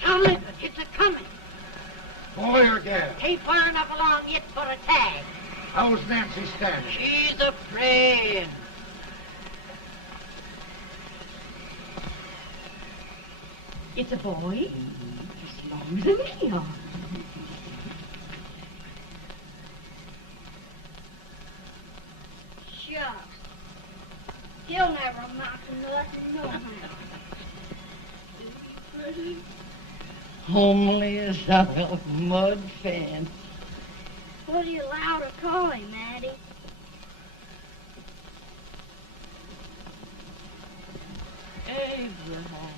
Tumbling, it's a-coming. Boy or gal? Ain't far enough along yet for a tag. How's Nancy standing? She's a-praying. It's a boy, as long as a me are. Shucks. He'll never amount to nothing, no how. Homely as a mud fan. What do you allow to call him, Maddie? Abraham.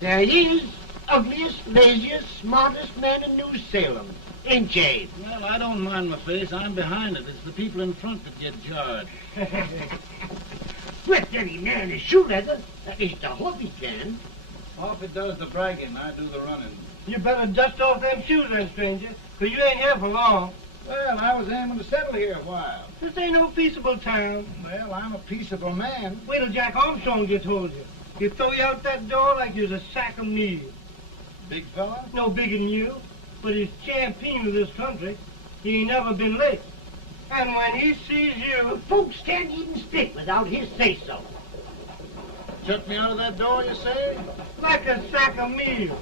There he is, ugliest, laziest, smartest man in New Salem. Ain't Jay? Well, I don't mind my face. I'm behind it. It's the people in front that get jarred. With any man is shoe leather. That is the hope he can. Off it does the bragging. I do the running. You better dust off them shoes then, stranger, 'cause you ain't here for long. Well, I was aiming to settle here a while. This ain't no peaceable town. Well, I'm a peaceable man. Wait till Jack Armstrong gets hold of you. He'll throw you out that door like you's a sack of meal. Big fella? No bigger than you, but he's champion of this country. He ain't never been late. And when he sees you... Folks can't even speak without his say-so. Took me out of that door, you say? Like a sack of meal.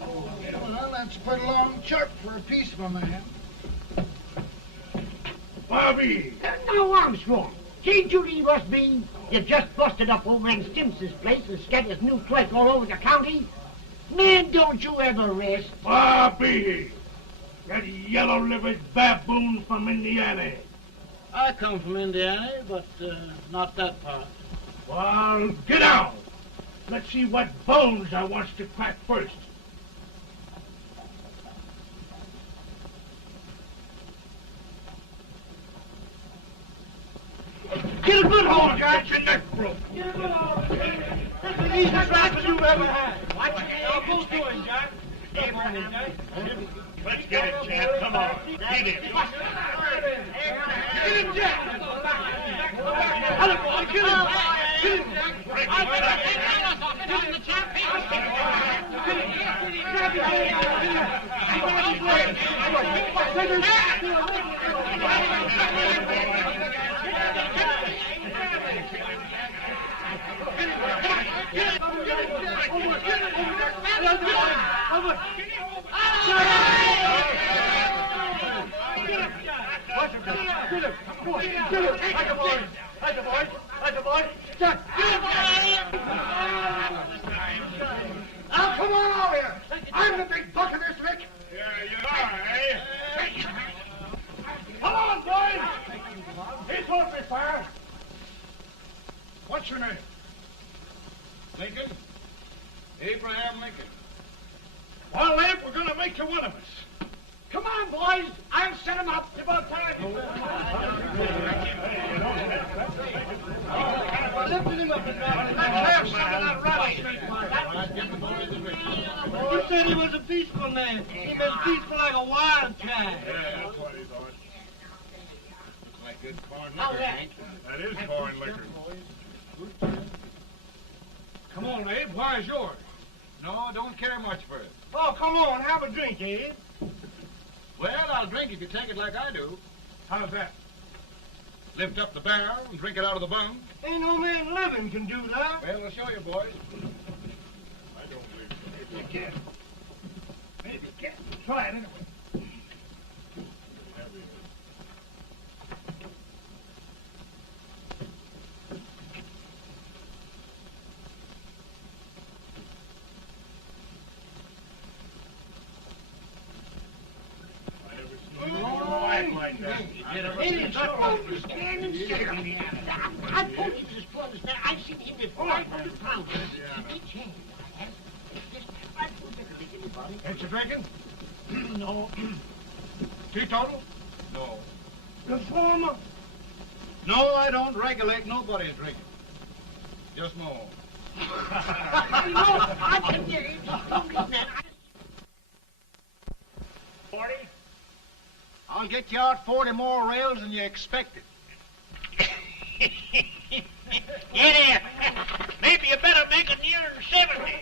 Well, that's a pretty long chuck for a peaceable man. Bobby! Now, Armstrong, can't you leave us be? You've just busted up old man Stimps's place and scattered his new clerk all over the county. Man, don't you ever rest. Bobby! That yellow-livered baboon from Indiana. I come from Indiana, but not that part. Well, get out. Let's see what bones I wants to crack first. Get a good hold, Jack. Get your neck broke. Get a good hold. That's the easiest rifle you've ever had. Watch it. Now go to him, Jack. Step on him, Jack. Let's get it, Jack. Come on. Get it. Get him, Jack. Hello, boy. Kill him. Kill him, Jack. Break him, Jack. Kill him, the champion. Kill him. Grab his leg. Grab his Now, come on over here. I'm the big buck of this lick. Yeah, you are, eh? Come on, boys. He's open fire. What's your name? Lincoln? Abraham Lincoln. Well, Abe, we're going to make you one of us. Come on, boys. I'll set him up. It's about time. Lifting him up and down. Let's have some of that rattlesnake. He said he was a peaceful man. He was peaceful like a wildcat. Yeah, that's what he thought. Looks like good corn How's liquor, that? Hank. That is corn liquor. Come on, Abe. Why is yours? No, don't care much for it. Oh, come on. Have a drink, Abe. Well, I'll drink if you take it like I do. How's that? Lift up the barrel and drink it out of the bung. Ain't no man living can do that. Well, I'll show you, boys. I don't believe so. Maybe you can. Maybe you can. Try it anyway. Don't stand and stare at me. I told you this to understand. I've seen him with 500 pounds. Each hand I have. Just I won't take a lick anybody. Ain't you drinking? No. Teetotal? No. Reformer. No, I don't regulate nobody's drinking. Just my own. No, I can get it. Don't mean that. 40? I'll get you out 40 more rails than you expected. Get in. Maybe you better make it nearer 70.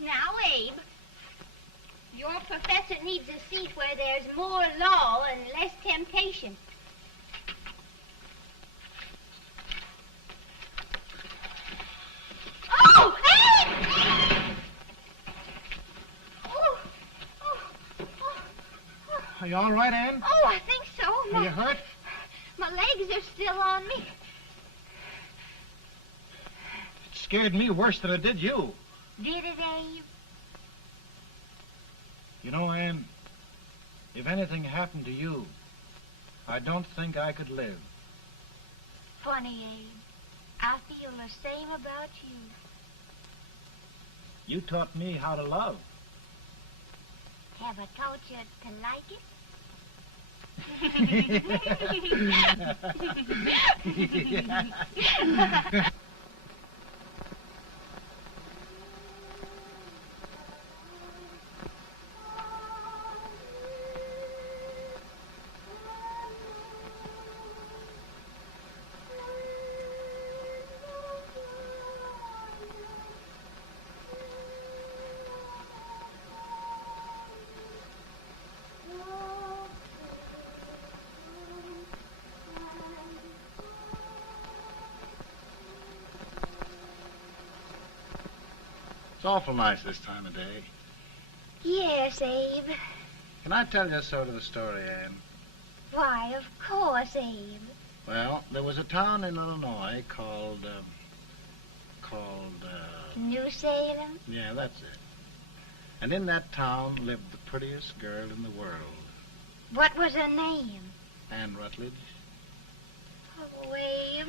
Now, Abe, your professor needs a seat where there's more law and less temptation. Oh, Abe! Are you all right, Ann? Oh, I think so. Are you hurt? My legs are still on me. It scared me worse than it did you. Did it, Abe? You know, Ann, if anything happened to you, I don't think I could live. Funny, Abe. I feel the same about you. You taught me how to love. Have I taught you to like it? It's awful nice this time of day. Yes, Abe. Can I tell you sort of the story, Ann? Why, of course, Abe. Well, there was a town in Illinois called, New Salem? yeah, that's it. And in that town lived the prettiest girl in the world, What was her name? Ann Rutledge. Oh, Abe.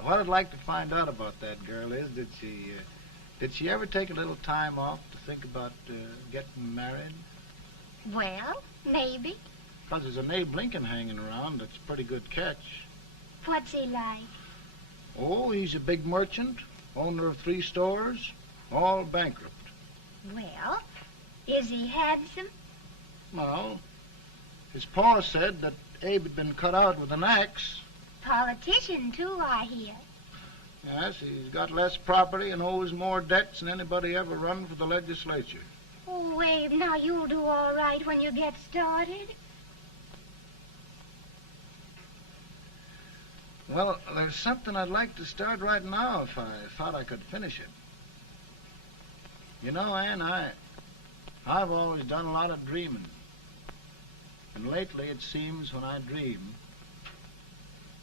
What I'd like to find out about that girl is, did she ever take a little time off to think about getting married? Well, maybe. Because there's an Abe Lincoln hanging around that's a pretty good catch. What's he like? Oh, he's a big merchant, owner of 3 stores, all bankrupt. Well, is he handsome? Well, his pa said that Abe had been cut out with an axe. Politician, too, I hear. Yes, he's got less property and owes more debts than anybody ever run for the legislature. Oh, Abe, now you'll do all right when you get started. Well, there's something I'd like to start right now if I thought I could finish it. You know, Ann, I've always done a lot of dreaming. And lately it seems when I dream,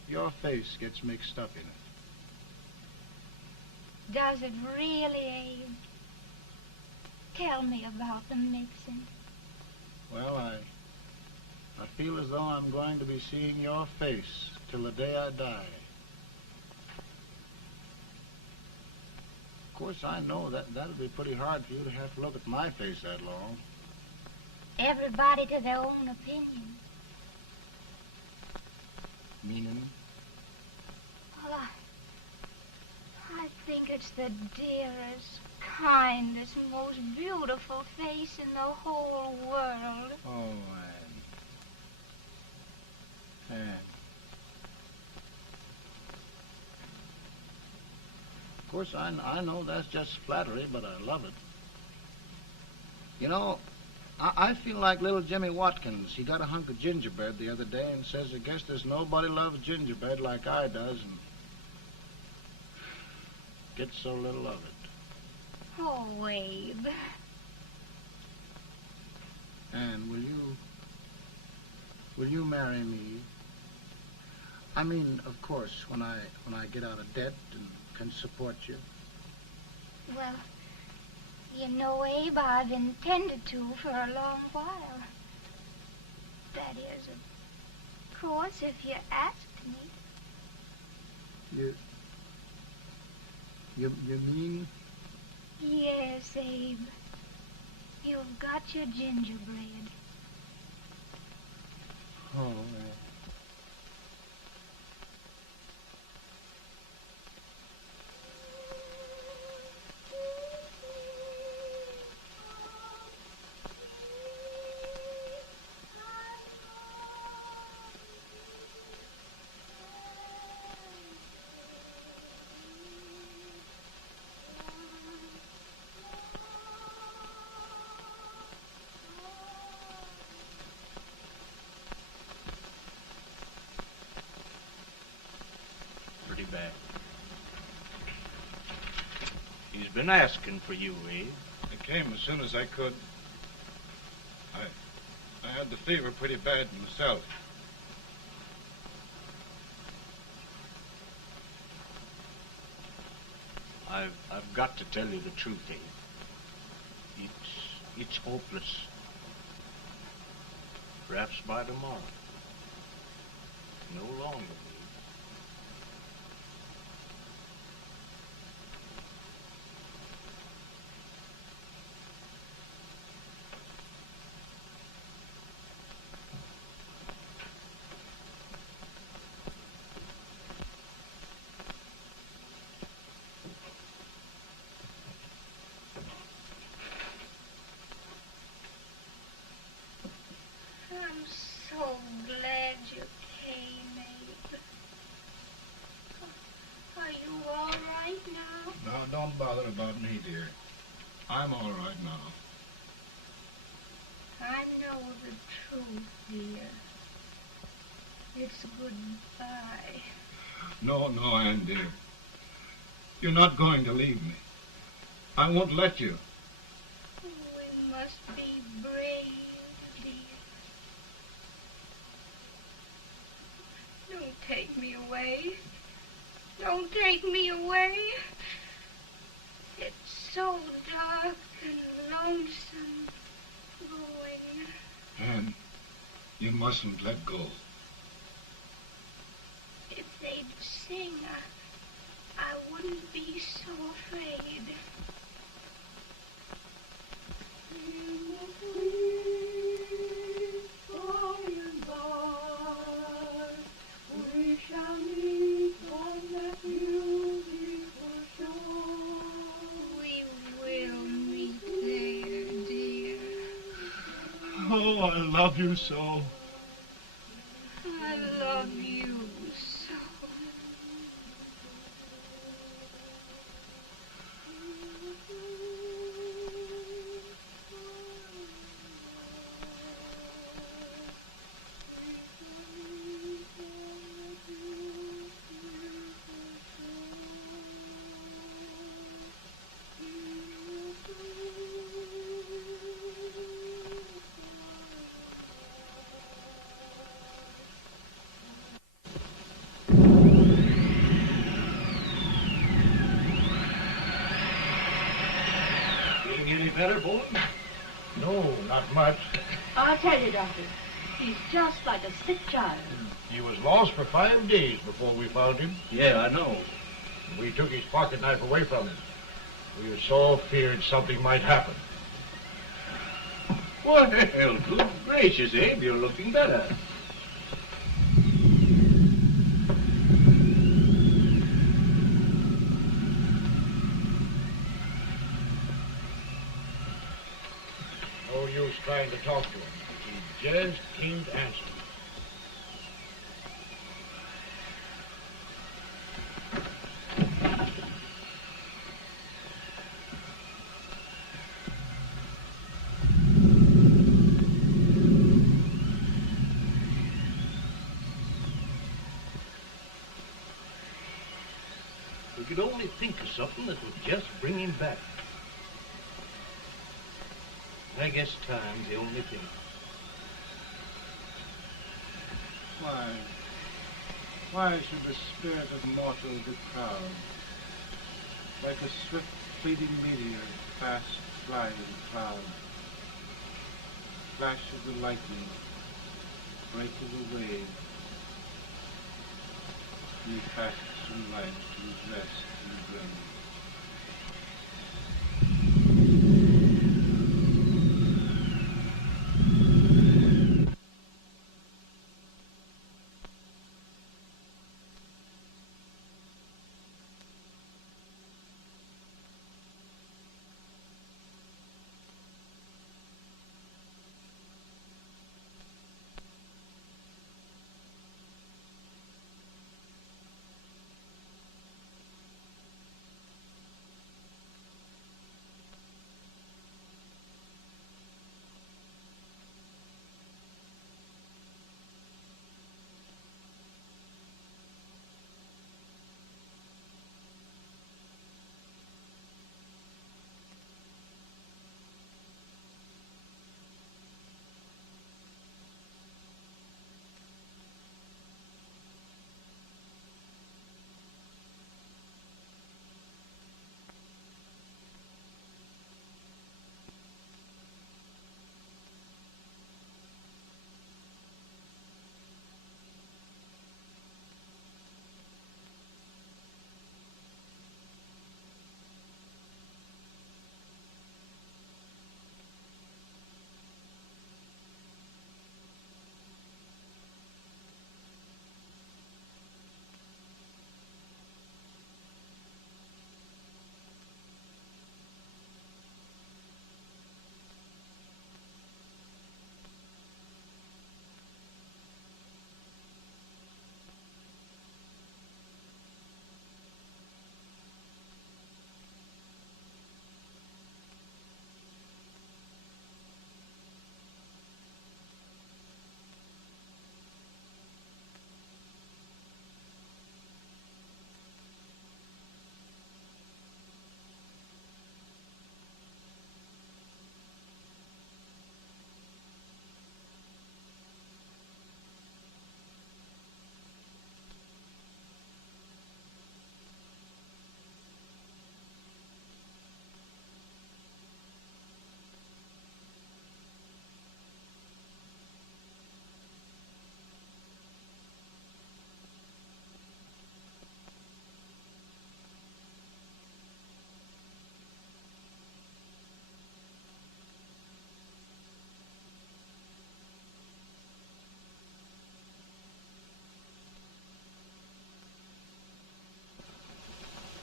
your face gets mixed up in it. Does it really, Abe? Tell me about the mixing. Well, I feel as though I'm going to be seeing your face till the day I die. Of course, I know that'll be pretty hard for you to have to look at my face that long. Everybody to their own opinion. Meaning? Well, I think it's the dearest, kindest, most beautiful face in the whole world. Oh, Ann. Of course, I know that's just flattery, but I love it. You know, I feel like little Jimmy Watkins. He got a hunk of gingerbread the other day and says, I guess there's nobody loves gingerbread like I does, and gets so little of it. Oh, Abe. And will you marry me? I mean, of course, when I get out of debt and can support you. Well, you know, Abe, I've intended to for a long while. That is, of course, if you asked me. You mean? Yes, Abe. You've got your gingerbread. Oh, Pretty bad. He's been asking for you, Abe. I came as soon as I could. I had the fever pretty bad myself. I've got to tell you the truth, Abe. It's hopeless. Perhaps by tomorrow. No longer. I'm so glad you came, Abe. Are you all right now? No, don't bother about me, dear. I'm all right now. I know the truth, dear. It's goodbye. No, Ann, dear. You're not going to leave me. I won't let you. We must be brave, dear. Don't take me away. Don't take me away. It's so dark and lonesome going. Ann, you mustn't let go. If they'd sing, I wouldn't be so afraid. We shall meet on that beautiful shore. We will meet there, dear. Oh, I love you so. I love you so. Any better, boy? No, not much. I'll tell you, Doctor, he's just like a sick child. He was lost for 5 days before we found him. Yeah, I know. We took his pocket knife away from him. We were so feared something might happen. Well, good gracious, Abe, you're looking better. No use trying to talk to him. He just can't answer. We could only think of something that would just bring him back. I guess time's the only thing. Why, Why should the spirit of mortal be proud? Like a swift fleeting meteor, fast flying cloud. Flash of the lightning, break of the wave. He fasts from life to his rest in the grave.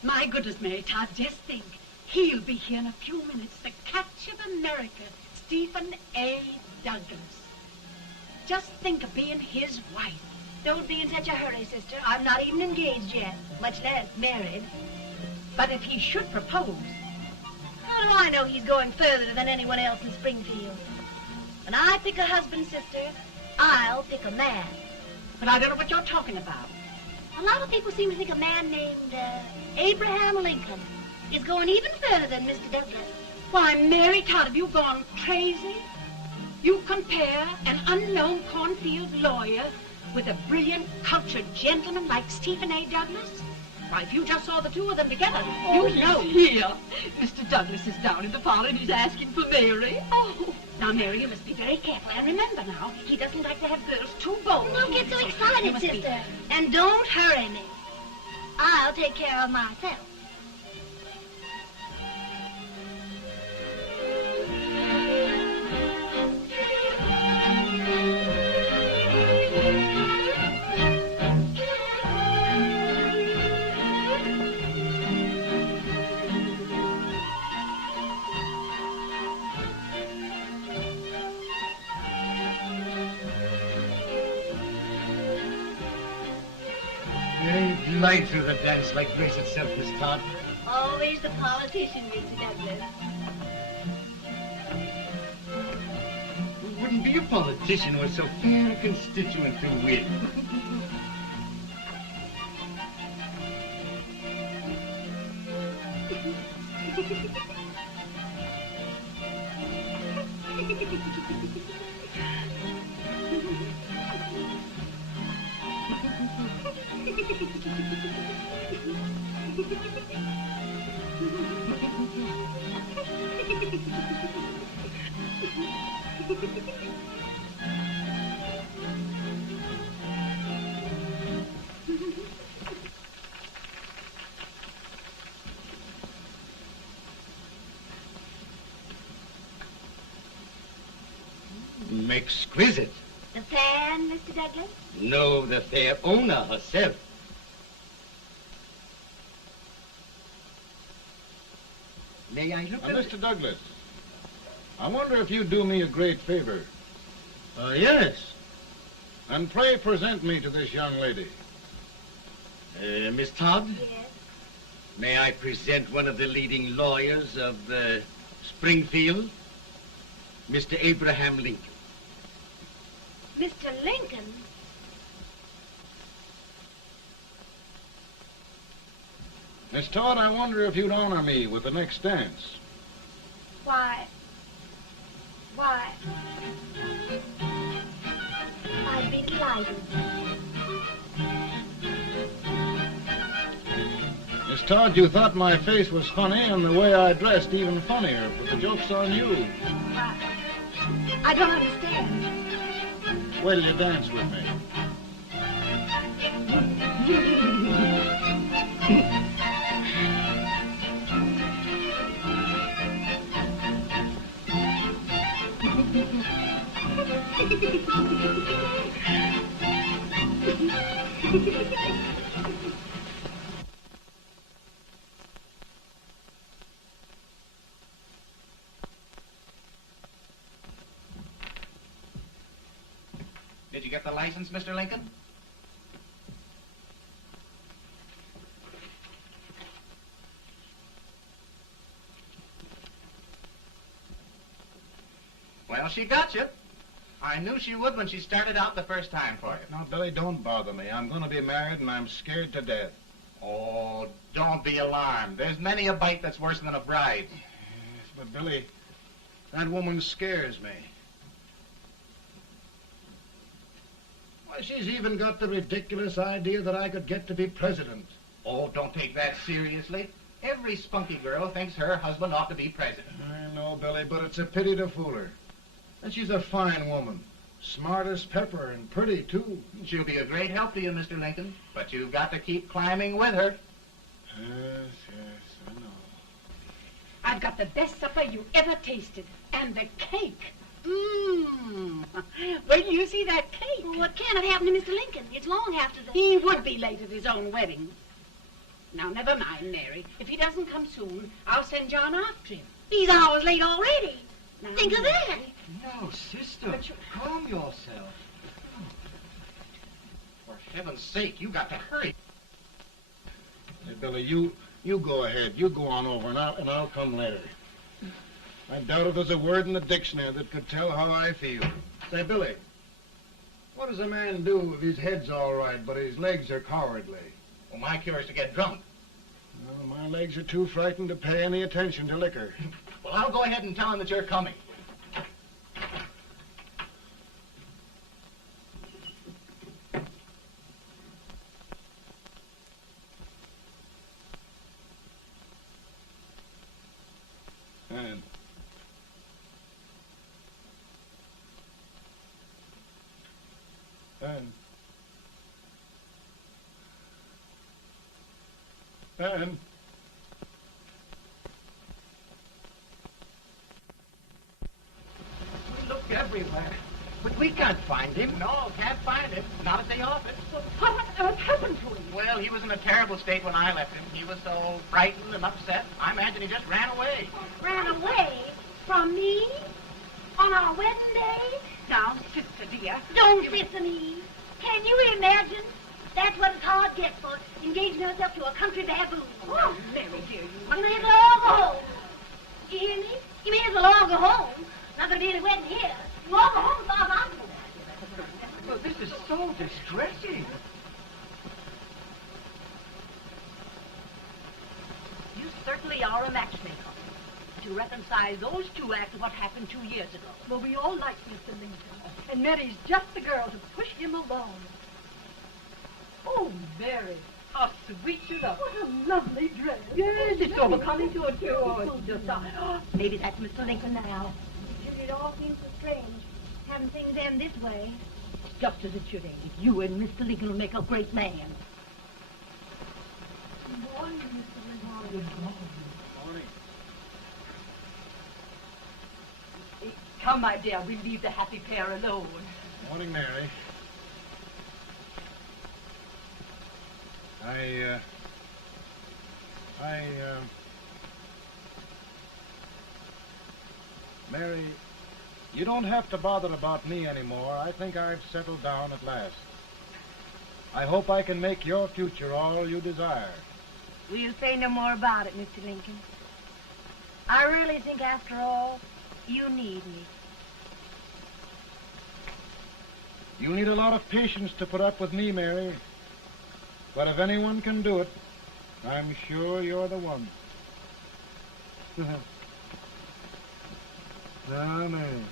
My goodness, Mary Todd, just think. He'll be here in a few minutes. The catch of America, Stephen A. Douglas. Just think of being his wife. Don't be in such a hurry, sister. I'm not even engaged yet, much less married. But if he should propose... How do I know he's going further than anyone else in Springfield? When I pick a husband, sister, I'll pick a man. But I don't know what you're talking about. A lot of people seem to think a man named Abraham Lincoln is going even further than Mr. Douglas. Why, Mary Todd, have you gone crazy? You compare an unknown cornfield lawyer with a brilliant, cultured gentleman like Stephen A. Douglas? Why, if you just saw the two of them together, you'd know. Here. Mr. Douglas is down in the parlor and he's asking for Mary. Oh. Now, Mary, you must be very careful. And remember now, he doesn't like to have girls too bold. Don't get so excited, sister. And don't hurry me. I'll take care of myself. You glide through the dance like grace itself, Miss Todd. Always the politician, Mr. Douglas. We wouldn't be a politician with so fair a constituent to win. Exquisite. The fan, Mr. Douglas? No, the fair owner herself. May I look at it? Mr. Douglas, I wonder if you'd do me a great favor. Yes. And pray present me to this young lady. Miss Todd? Yes. May I present one of the leading lawyers of Springfield, Mr. Abraham Lincoln. Mr. Lincoln? Miss Todd, I wonder if you'd honor me with the next dance. Why, I'd be delighted. Miss Todd, you thought my face was funny and the way I dressed even funnier, but the joke's on you. I don't understand. Wait till you dance with me. Did you get the license, Mr. Lincoln? Well, she got you. I knew she would when she started out the first time for you. Now, Billy, don't bother me. I'm going to be married and I'm scared to death. Oh, don't be alarmed. There's many a bite that's worse than a bride. Yes, but Billy, that woman scares me. Why, she's even got the ridiculous idea that I could get to be president. Oh, don't take that seriously. Every spunky girl thinks her husband ought to be president. I know, Billy, but it's a pity to fool her. And she's a fine woman. Smart as pepper and pretty, too. She'll be a great help to you, Mr. Lincoln. But you've got to keep climbing with her. Yes, I know. I've got the best supper you ever tasted. And the cake. Mmm. Wait till you see that cake. Well, what can have happened to Mr. Lincoln? It's long after the... He would be late at his own wedding. Now, never mind, Mary. If he doesn't come soon, I'll send John after him. He's hours late already. Now, think of that. No, sister. Calm yourself. For heaven's sake, you got to hurry. Hey, Billy, you go ahead. You go on over, and I'll come later. I doubt if there's a word in the dictionary that could tell how I feel. Say, Billy, what does a man do if his head's all right, but his legs are cowardly? Well, my cure is to get drunk. Well, my legs are too frightened to pay any attention to liquor. Well, I'll go ahead and tell him that you're coming. And We looked everywhere, but we can't find him. No, can't find him. Not at the office. Well, what on earth happened to him? Well, he was in a terrible state when I left him. He was so frightened and upset. I imagine he just ran away. Ran away from me? On our wedding day? Now, sister dear. Don't sister me. Can you imagine? That's what it's hard gets for, engaging herself to a country baboon. Oh, Mary, dear, you You may as well all go home. You hear me? You may as well all go home. Not gonna be any wedding here. You all go home as far as I'm concerned. Well, this is so distressing. You certainly are a matchmaker. To reconcile those two after what happened 2 years ago. Well, we all like Mr. Lincoln. And Mary's just the girl to push him along. Oh, Mary, how sweet you look. What a lovely dress. Yes, it's so becoming to a too. Oh, it's just maybe that's Mr. Lincoln now. It all seems so strange. Haven't things end this way. Just as it should end. You and Mr. Lincoln will make a great man. Good morning, Mr. Lincoln. Good morning. Come, my dear, we'll leave the happy pair alone. Morning, Mary. Mary, you don't have to bother about me anymore. I think I've settled down at last. I hope I can make your future all you desire. We'll say no more about it, Mr. Lincoln. I really think, after all, you need me. You need a lot of patience to put up with me, Mary. But if anyone can do it, I'm sure you're the one. Now, Mary.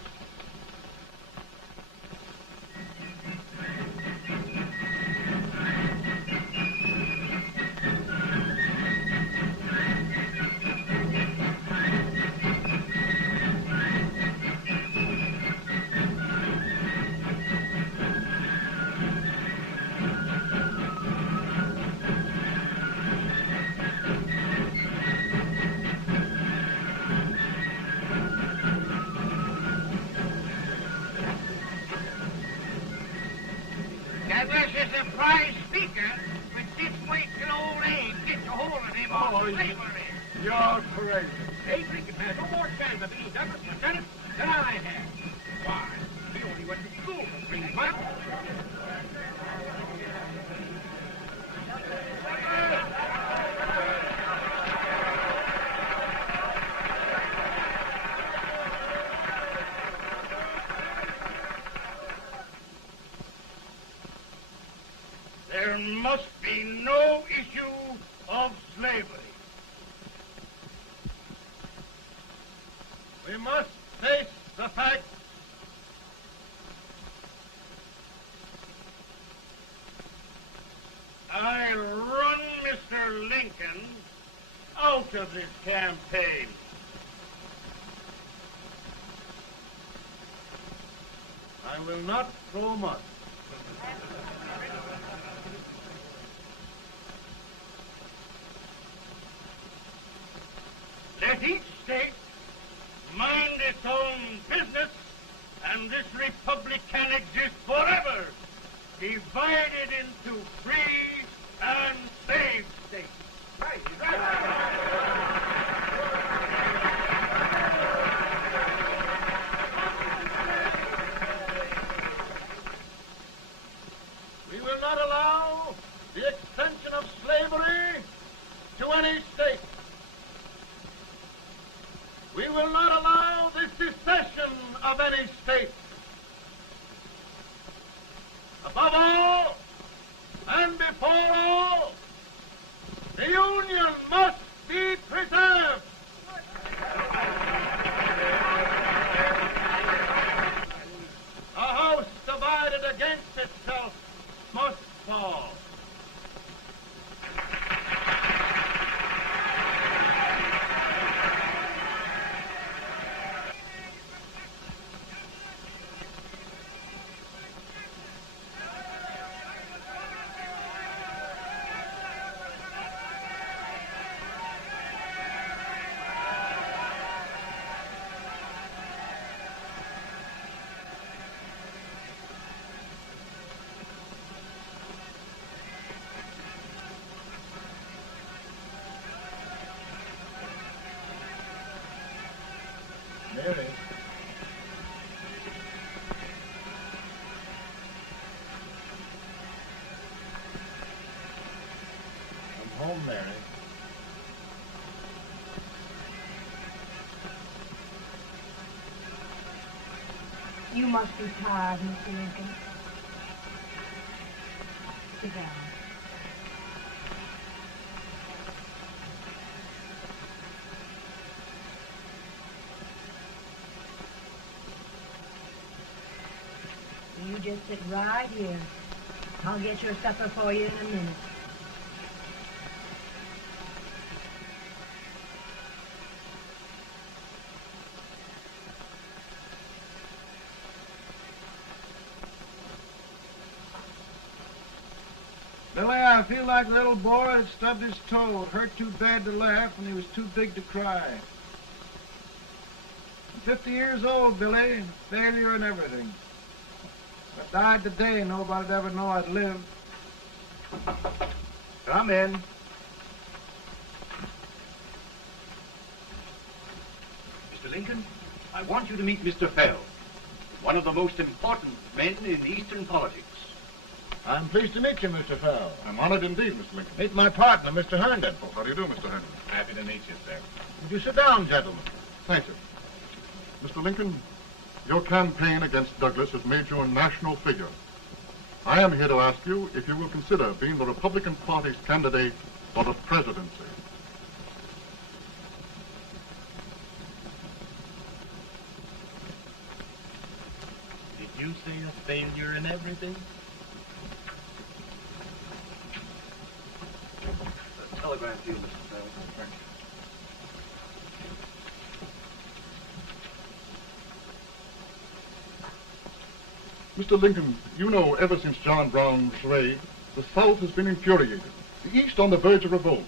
Douglas is a prize speaker, but this way till old Abe gets a hold of him on slavery. You're crazy. Abe Lincoln has no more chance of being Douglas Lieutenant than I have. Why, he only went to school for 3 months. There must be no issue of slavery. We must face the fact I run Mr. Lincoln out of this campaign. I will not throw mud. Let each state mind its own business, and this republic can exist forever, divided into free and slave states. Right. We will not allow the extension of slavery to any state. We will not allow the secession of any state. Above all, and before all, the Union must be preserved. A house divided against itself must fall. Mary. I'm home, Mary. You must be tired, Mr. Lincoln. Sit down. You just sit right here. I'll get your supper for you in a minute. I feel like a little boy that stubbed his toe. It hurt too bad to laugh, and he was too big to cry. I'm 50 years old, Billy. Failure and everything. If I died today, nobody'd ever know I'd lived. Come in. Mr. Lincoln, I want you to meet Mr. Fell, one of the most important men in Eastern politics. I'm pleased to meet you, Mr. Fell. I'm honored indeed, Mr. Lincoln. Meet my partner, Mr. Herndon. Oh, how do you do, Mr. Hammond? Happy to meet you, sir. Would you sit down, gentlemen? Thank you. Mr. Lincoln, your campaign against Douglas has made you a national figure. I am here to ask you if you will consider being the Republican Party's candidate for the presidency. Did you say a failure in everything? Telegram to you, Mr. Fell. Thank you. Mr. Lincoln, you know ever since John Brown's raid, the South has been infuriated, the East on the verge of revolt,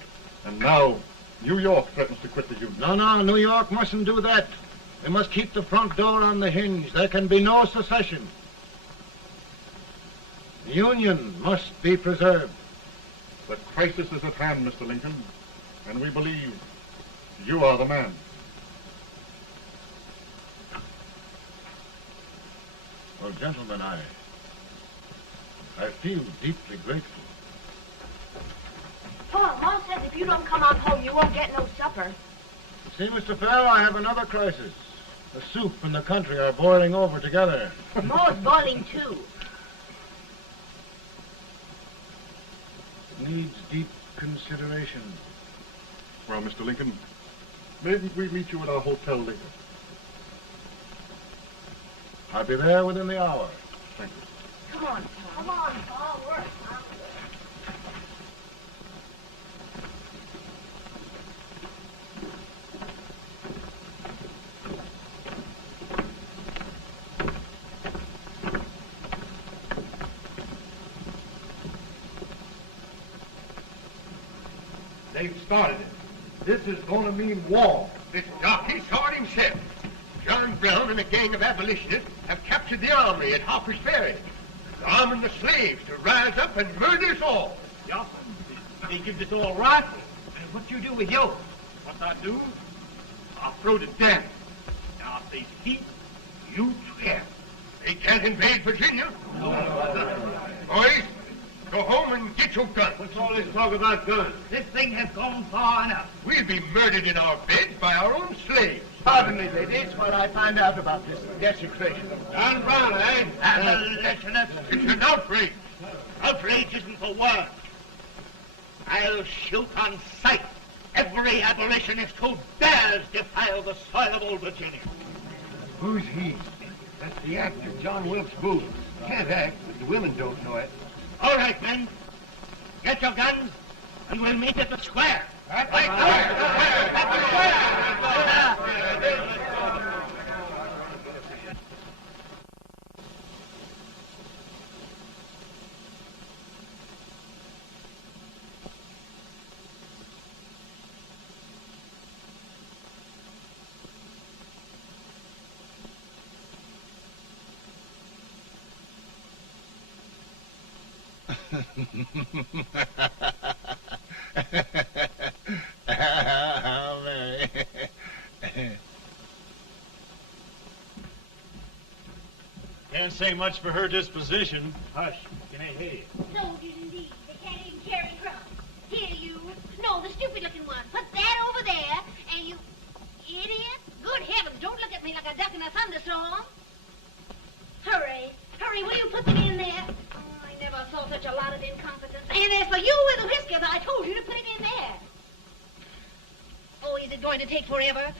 and now New York threatens to quit the Union. No, New York mustn't do that. They must keep the front door on the hinge. There can be no secession. The Union must be preserved. The crisis is at hand, Mr. Lincoln, and we believe you are the man. Well, gentlemen, I feel deeply grateful. Paul, Mom says if you don't come on home, you won't get no supper. See, Mr. Fell, I have another crisis. The soup and the country are boiling over together. More's boiling, too. It needs deep consideration. Well, Mr. Lincoln, maybe we meet you at our hotel later. I'll be there within the hour. Thank you. Come on, Paul. Come on, Paul. Work. They've started it. This is going to mean war. This jockey saw it himself. John Brown and a gang of abolitionists have captured the armory at Harper's Ferry. They're arming the slaves to rise up and murder us all. Yeah, they give this all rifles. And what you do with yours? What I do? I'll throw the damn. Now, if they keep, you tear. They can't invade Virginia. Boys, go home and get your guns. What's all this talk about guns? This thing has gone far enough. We'll be murdered in our beds by our own slaves. Pardon me, ladies, while I find out about this desecration. John Brown, eh? Abolitionists. It's an outrage. Outrage isn't the word. I'll shoot on sight every abolitionist who dares defile the soil of old Virginia. Who's he? That's the actor, John Wilkes Booth. Can't act, but the women don't know it. All right, men. Get your guns, and we'll meet at the square. At the square! How merry. Can't say much for her disposition. Hush, can I hear you? Soldiers indeed. They can't even carry crumbs. Here, you. No, the stupid-looking one. Put that over there, and you... Idiot. Good heavens, don't look at me like a duck in a thunderstorm. Hurry. Hurry, will you put them in there? Oh, I never saw such a lot of incompetence. And as for you with the whiskers, I told you to put it in there. Oh, is it going to take forever?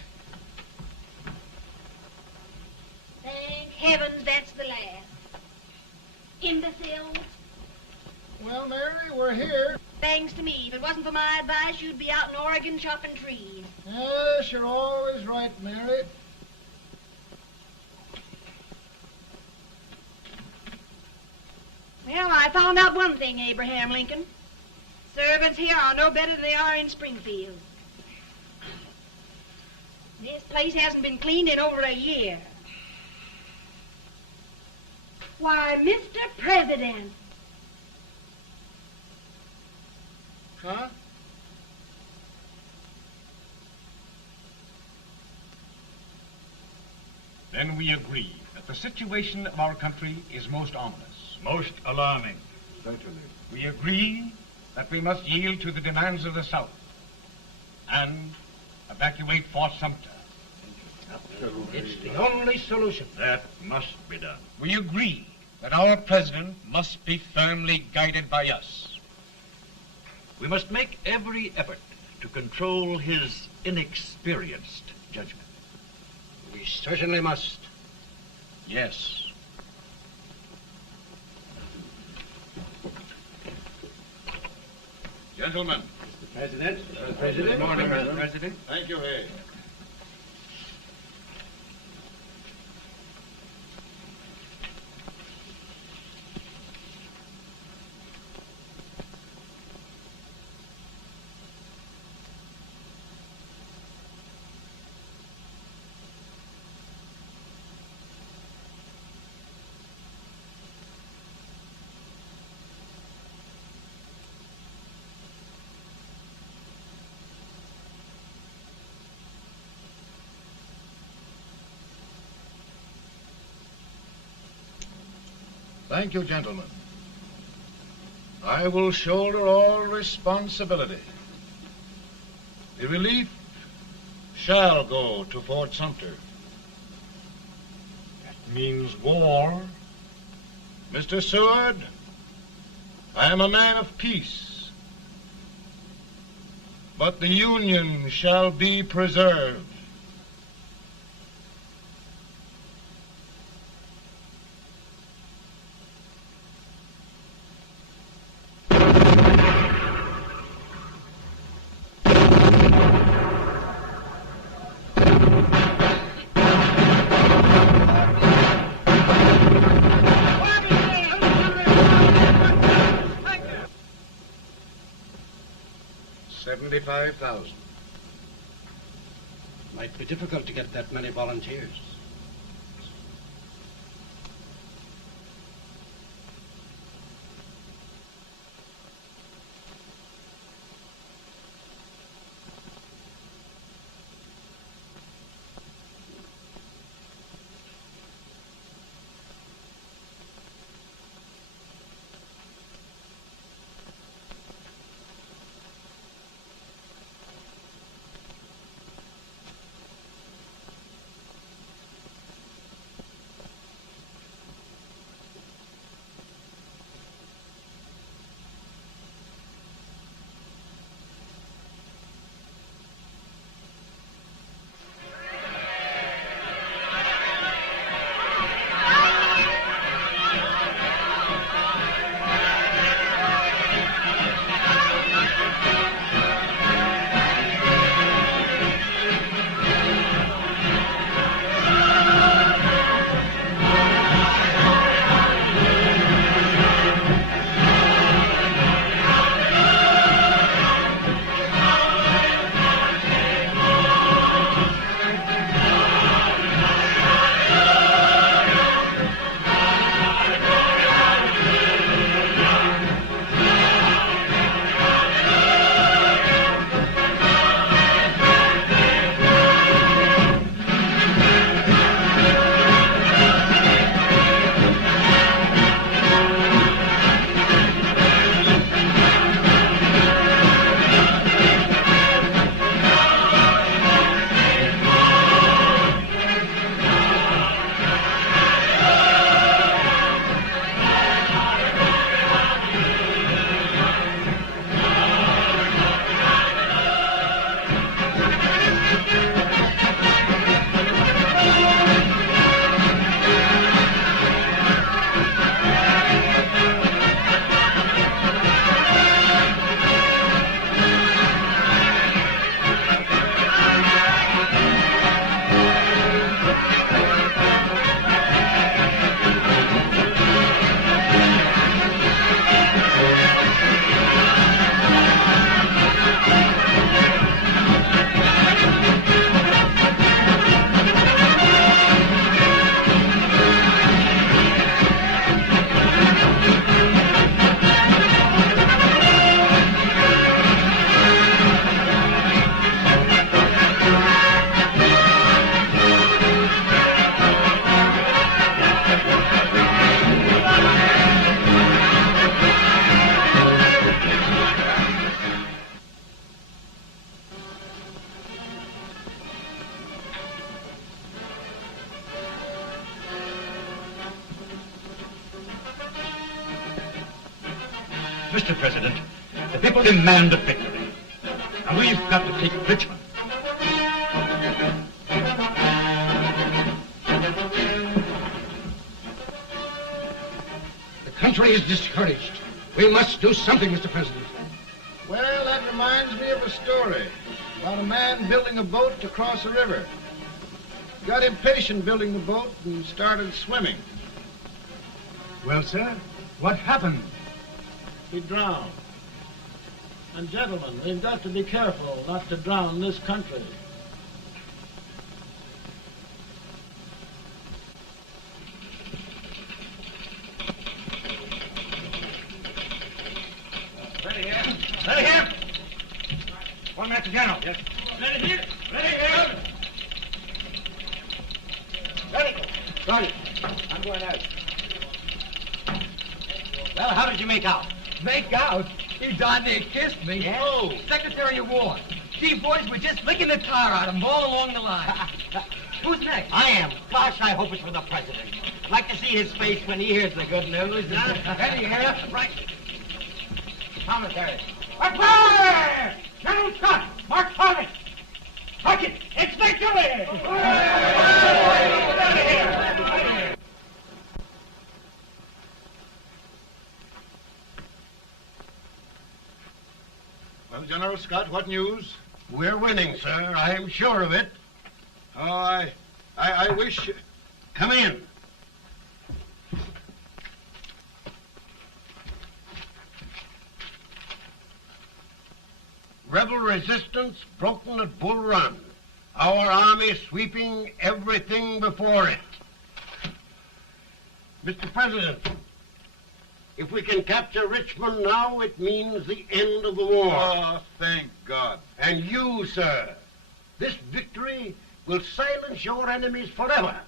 Thank heavens that's the last. Imbeciles. Well, Mary, we're here. Thanks to me. If it wasn't for my advice, you'd be out in Oregon chopping trees. Yes, you're always right, Mary. Well, I found out one thing, Abraham Lincoln. Servants here are no better than they are in Springfield. This place hasn't been cleaned in over a year. Why, Mr. President. Huh? Then we agree that the situation of our country is most ominous. Most alarming. Certainly. We agree that we must yield to the demands of the South and evacuate Fort Sumter. It's the only solution. That must be done. We agree that our president must be firmly guided by us. We must make every effort to control his inexperienced judgment. We certainly must. Yes. Gentlemen. Mr. President. Good morning, Mr. President. Thank you, Hay. Thank you, gentlemen. I will shoulder all responsibility. The relief shall go to Fort Sumter. That means war. Mr. Seward, I am a man of peace. But the Union shall be preserved. $75,000. Might be difficult to get that many volunteers. Mr. President, the people demand a victory. And we've got to take Richmond. The country is discouraged. We must do something, Mr. President. Well, that reminds me of a story about a man building a boat to cross a river. He got impatient building the boat and started swimming. Well, sir, what happened? He drowned. And gentlemen, we've got to be careful not to drown this country. Ready here. Ready here. 1 minute to General. Yes. Ready here. Ready here. Ready. Ready. I'm going out. Well, how did you make out? Make out? He darn near kissed me. Yes? Oh, Secretary of War. Gee, boys, we're just licking the tar out of him all along the line. Who's next? I am. Gosh, I hope it's for the president. I'd like to see his face when he hears the good news. Ready here. Right. Commissary. Fire! General Scott! Mark Harvey! Mark it! It's victory! Well, General Scott, what news? We're winning, sir. I'm sure of it. Oh, I wish... Come in. Rebel resistance broken at Bull Run. Our army sweeping everything before it. Mr. President, if we can capture Richmond now, it means the end of the war. Oh, thank God. And you, sir, this victory will silence your enemies forever.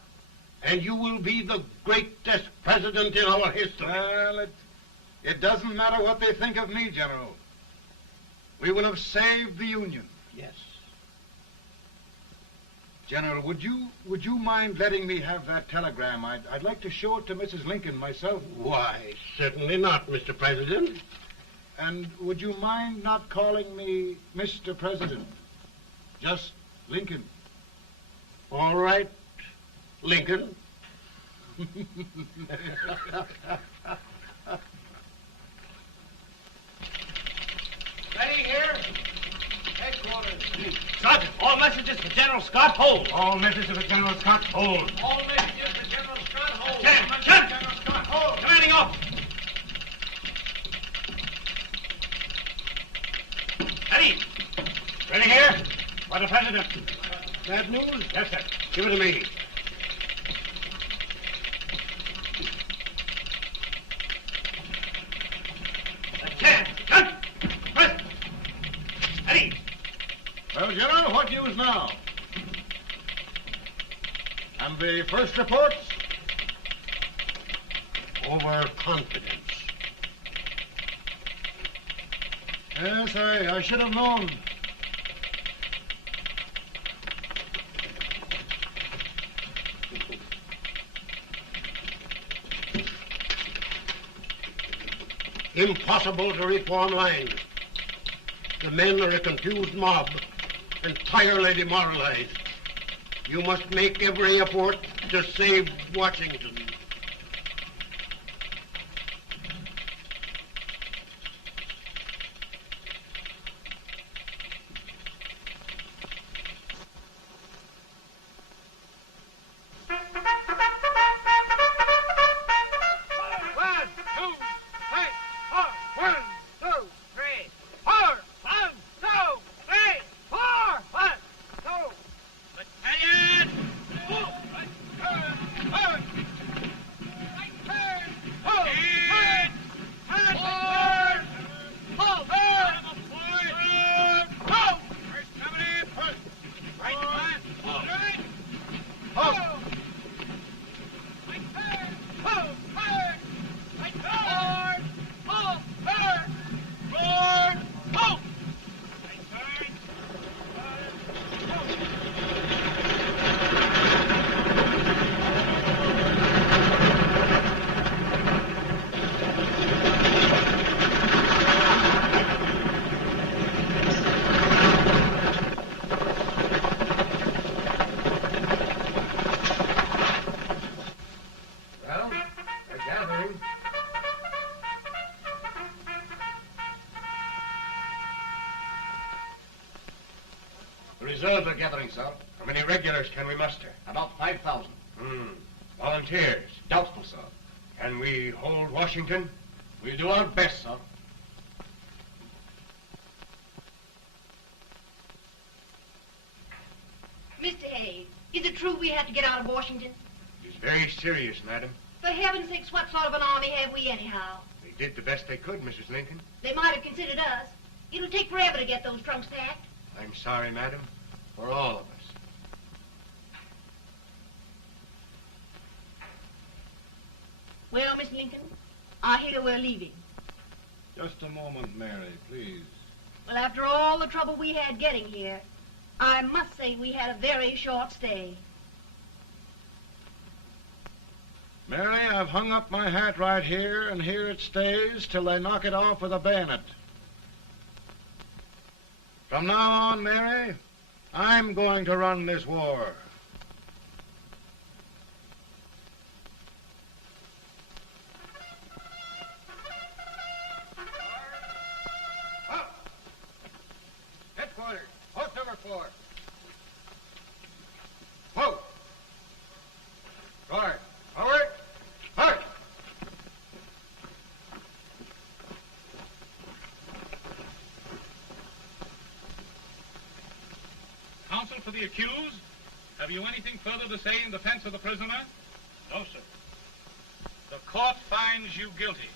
And you will be the greatest president in our history. Well, it doesn't matter what they think of me, General. We will have saved the Union. Yes. General, would you mind letting me have that telegram? I'd like to show it to Mrs. Lincoln myself. Why, certainly not, Mr. President. And would you mind not calling me Mr. President? Just Lincoln. All right, Lincoln. Ready here. Headquarters. Sergeant, all messages for General Scott, hold. All messages for General Scott, hold. All messages for General Scott, hold. Lieutenant, General Scott, hold. Commanding officer. Ready. Ready here. For the President. Bad news? Yes, sir. Give it to me. Well, General, what news now? And the first reports? Overconfidence. Yes, I should have known. Impossible to reform lines. The men are a confused mob, entirely demoralized. You must make every effort to save Washington. Reserves are gathering, sir. How many regulars can we muster? About 5,000. Volunteers? Doubtful, sir. Can we hold Washington? We'll do our best, sir. Mr. Hayes, is it true we have to get out of Washington? It's very serious, madam. For heaven's sakes, what sort of an army have we anyhow? They did the best they could, Mrs. Lincoln. They might have considered us. It'll take forever to get those trunks packed. I'm sorry, madam, for all of us. Well, Miss Lincoln, I hear we're leaving. Just a moment, Mary, please. Well, after all the trouble we had getting here, I must say we had a very short stay. Mary, I've hung up my hat right here, and here it stays till they knock it off with a bayonet. From now on, Mary, I'm going to run this war. Headquarters, post number 4. Whoa! Guard, forward, march! Counsel for the accused, have you anything further to say in defense of the prisoner? No, sir. The court finds you guilty,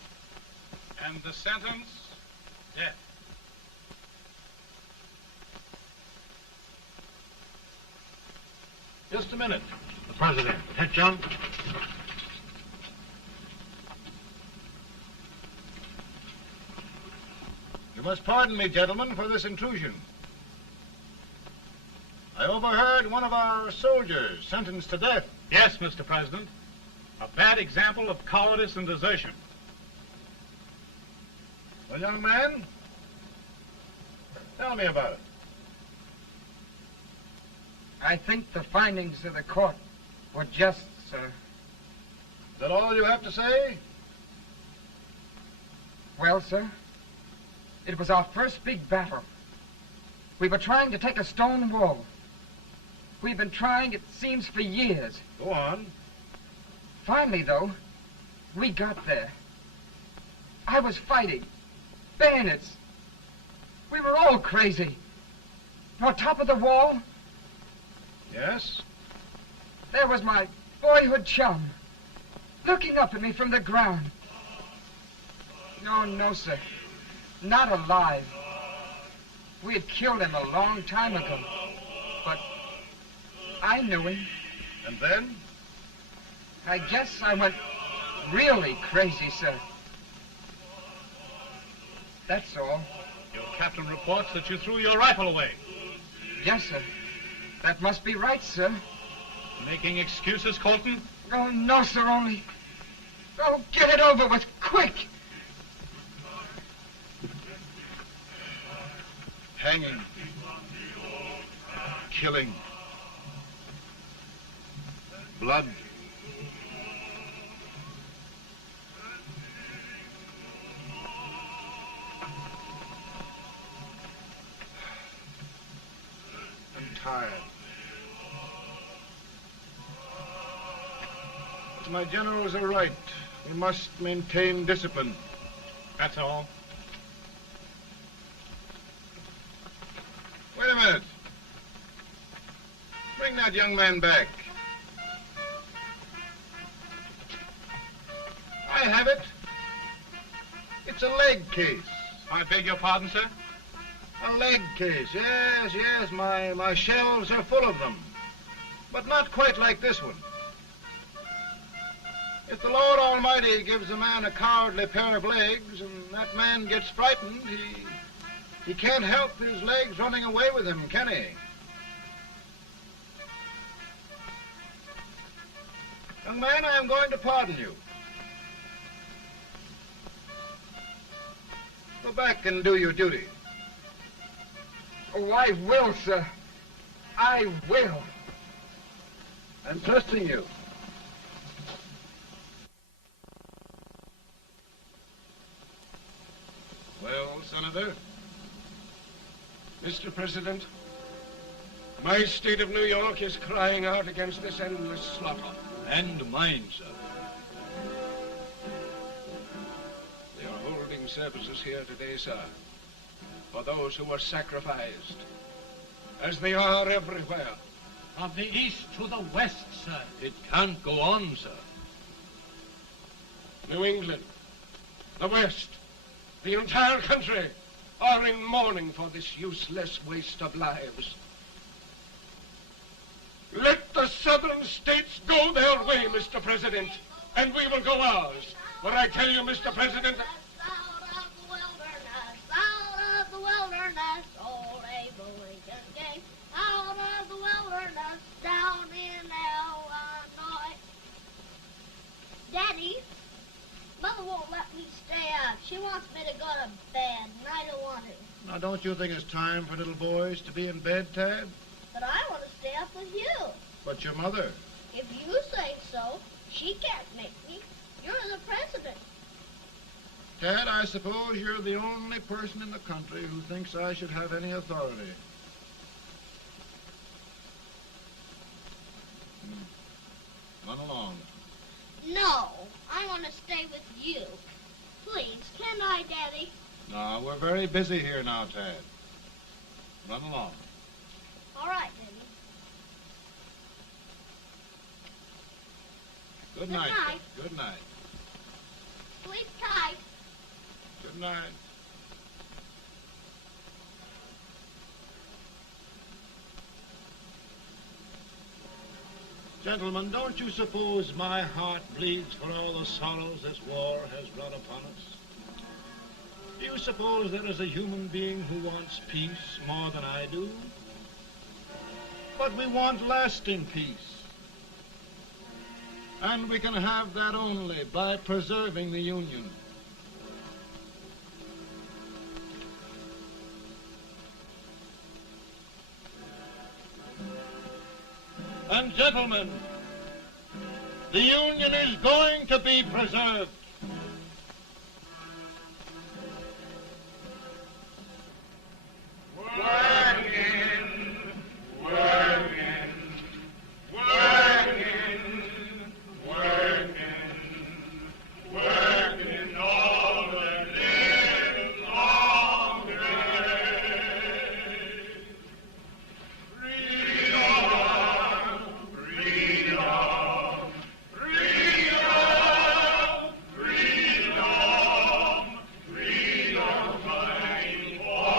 and the sentence, death. Just a minute. The president. Head, John. You must pardon me, gentlemen, for this intrusion. I overheard one of our soldiers sentenced to death. Yes, Mr. President. A bad example of cowardice and desertion. Well, young man, tell me about it. I think the findings of the court were just, sir. Is that all you have to say? Well, sir, it was our first big battle. We were trying to take a stone wall. We've been trying, it seems, for years. Go on. Finally, though, we got there. I was fighting. Bayonets. We were all crazy. On top of the wall, Yes? there was my boyhood chum, looking up at me from the ground. No, sir. Not alive. We had killed him a long time ago. But I knew him. And then? I guess I went really crazy, sir. That's all. Your captain reports that you threw your rifle away. Yes, sir. That must be right, sir. Making excuses, Colton? Oh, no, sir, only... Oh, get it over with, quick! Hanging. Killing. Blood. I'm tired. But my generals are right. We must maintain discipline. That's all. Wait a minute. Bring that young man back. I have it. It's a leg case. I beg your pardon, sir? A leg case, yes. My shelves are full of them. But not quite like this one. If the Lord Almighty gives a man a cowardly pair of legs and that man gets frightened, he can't help his legs running away with him, can he? Young man, I am going to pardon you. Go back and do your duty. Oh, I will, sir. I will. I'm trusting you. Well, Senator? Mr. President, My state of New York is crying out against this endless slaughter. And mine, sir. They are holding services here today, sir, for those who were sacrificed, as they are everywhere. From the east to the west, sir. It can't go on, sir. New England, the West, the entire country are in mourning for this useless waste of lives. Let the southern states go their way, Mr. President, and we will go ours. For I tell you, Mr. President, Out of the wilderness, old Abe Lincoln came. Out of the wilderness, down in Illinois. Daddy, Mother won't let me stay up. She wants me to go to bed, and I don't want to. Now, don't you think it's time for little boys to be in bed, Tad? But I want to stay up with you. But your mother. If you say so, she can't make me. You're the president. Tad, I suppose you're the only person in the country who thinks I should have any authority. Run along. No, I want to stay with you. Please, can I, Daddy? No, we're very busy here now, Tad. Run along. All right, Daddy. Good night. night. Good night. Sleep tight. Good night. Gentlemen, don't you suppose my heart bleeds for all the sorrows this war has brought upon us? Do you suppose there is a human being who wants peace more than I do? But we want lasting peace. And we can have that only by preserving the Union. And gentlemen, the Union is going to be preserved. Working, working, working, working, working all the live long day. Freedom, freedom, freedom, freedom, freedom, fighting for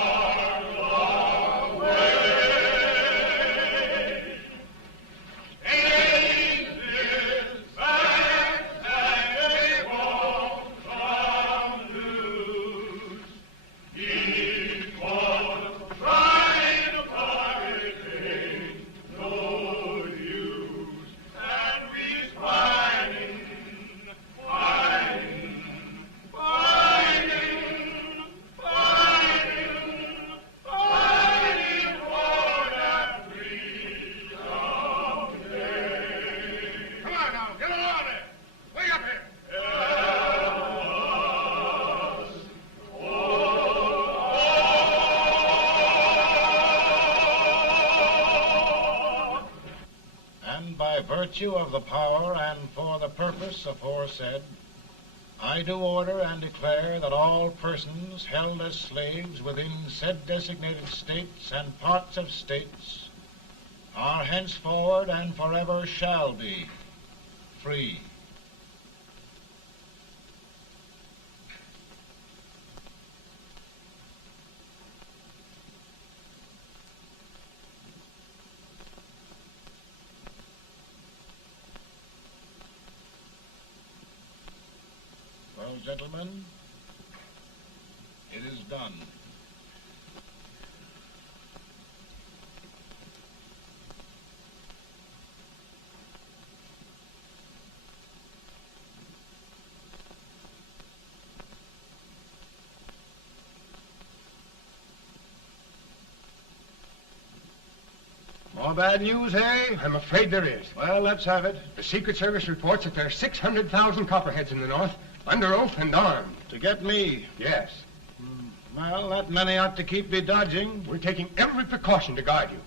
the way. Ain't this fact that they won't come loose? Because trying to barricade no use, and we's fighting, fighting, fighting, fighting, fighting for that freedom day. Come on now, get along there. Way up here. And by virtue of the power and for the purpose aforesaid, I do order and declare that all persons held as slaves within said designated states and parts of states are henceforward and forever shall be free. Well, gentlemen, it is done. More bad news, eh? I'm afraid there is. Well, let's have it. The Secret Service reports that there are 600,000 copperheads in the North, under oath and armed. To get me? Yes. Well, that many ought to keep me dodging. We're taking every precaution to guard you.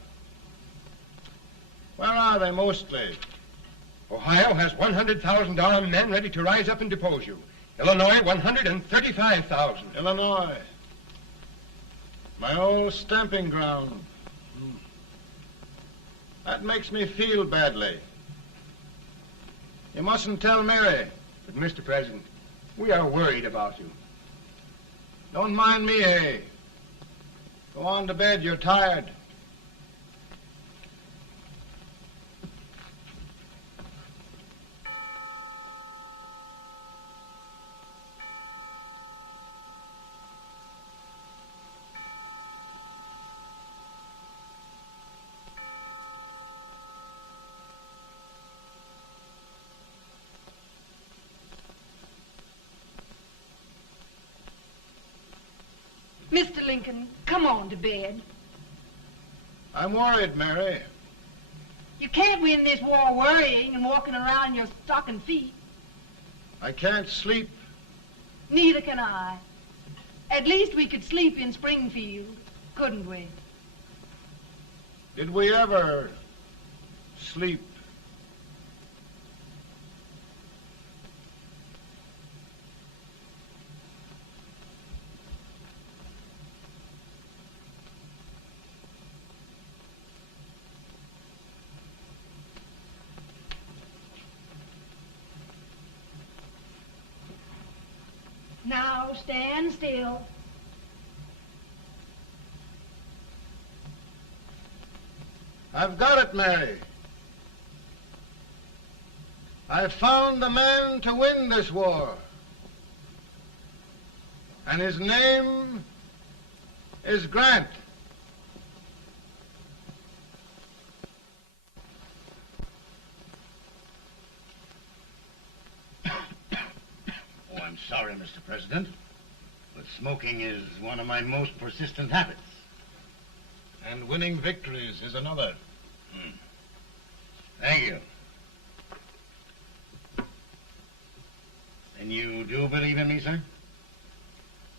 Where are they mostly? Ohio has $100,000 men ready to rise up and depose you. Illinois, 135,000. Illinois. My old stamping ground. That makes me feel badly. You mustn't tell Mary. But, Mr. President, we are worried about you. Don't mind me, eh? Go on to bed, you're tired. Mr. Lincoln, come on to bed. I'm worried, Mary. You can't win this war worrying and walking around in your stocking feet. I can't sleep. Neither can I. At least we could sleep in Springfield, couldn't we? Did we ever sleep? Now stand still. I've got it, Mary. I've found the man to win this war. And his name is Grant. Oh, I'm sorry, Mr. President, but smoking is one of my most persistent habits. And winning victories is another. Thank you. And you do believe in me, sir?